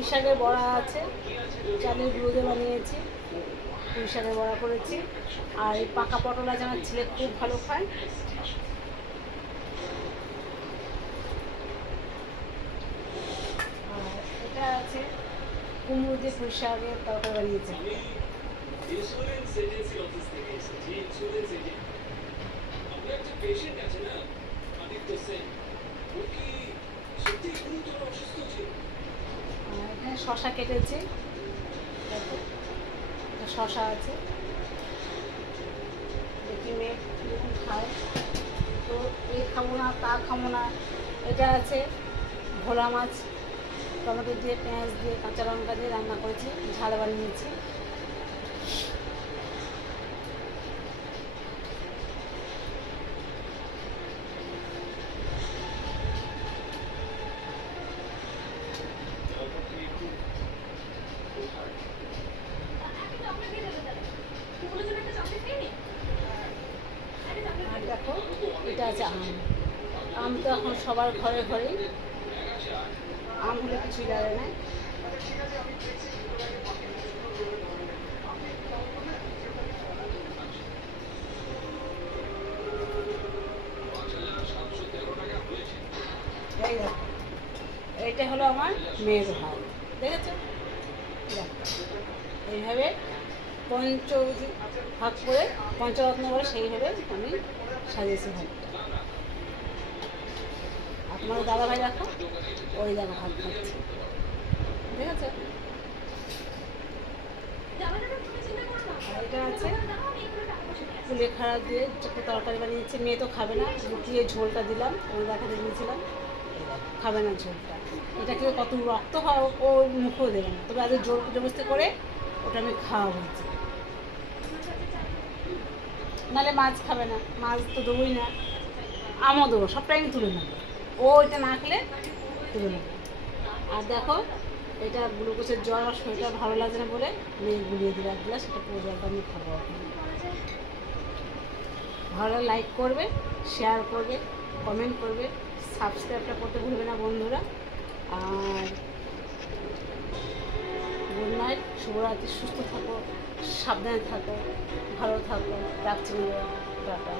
পুঁই শাকের বড়া আছে, চালের গুঁড়ো দিয়ে বানিয়েছি, পুঁই শাকের বড়া করেছি। আর এই পাকা পটল আছে, আমার ছেলে খুব ভালো খায়। আর এটা আছে কুমড়ো দিয়ে পুঁই শাকের তরকারি বানিয়েছি। এখানে শশা কেটেছি, শশা আছে, দেখি মেয়ে যখন খায় তো এই খাবো না তা খাবো না। এটা আছে ভোলা মাছ, টমেটো দিয়ে পেঁয়াজ দিয়ে কাঁচা লঙ্কা দিয়ে রান্না করেছি, ঝাল বানিয়েছি। আর দেখো এটা আছে আম। আম তো এখন সবার ঘরে ঘরেই, আম হলে কিছুই লাগে না। এই দেখো, এইটা হলো আমার মেয়ের ভাত, দেখেছো? এইভাবে ভাগ করে পঞ্চরত্ন করে সেইভাবে আমি সাজিয়েছি ভাতটা। আপনার দাদা ভাই দেখো, ওই দেখো ভাত খাচ্ছে, ঠিক আছে? এটা আছে কুলেখাড়া দিয়ে একটা তরকারি বানিয়েছি, মেয়ে তো খাবে না, লুকিয়ে ঝোলটা দিলাম, ওই দেখাতে দিয়েছিলাম, খাবে না ঝোলটা। এটা কিন্তু কত রক্ত হয় ও মুখেও দেবে না, তবে আজ জোর জবরদস্তি করে ওটা আমি খাওয়া হয়েছে, নাহলে মাছ খাবে না, মাছ তো দেবোই না, আমও দেবো, সবটাই আমি তুলে নেবো, ও এটা না খেলে তুলে নেবো। আর দেখো এটা গ্লুকোজের জল, আর শরীরটা ভালো লাগছে না বলে মেয়ে গুলিয়ে দিলে এক গ্লাস, সেটা পুরো জলটা আমি খাবো। ভালো লাইক করবে, শেয়ার করবে, কমেন্ট করবে, সাবস্ক্রাইবটা করতে ভুলবে না বন্ধুরা। আর গুড নাইট, শুভরাত্রি, সুস্থ থাকো, সাবধানে থাকো, ভালো থাকো, রাখছি টাটা।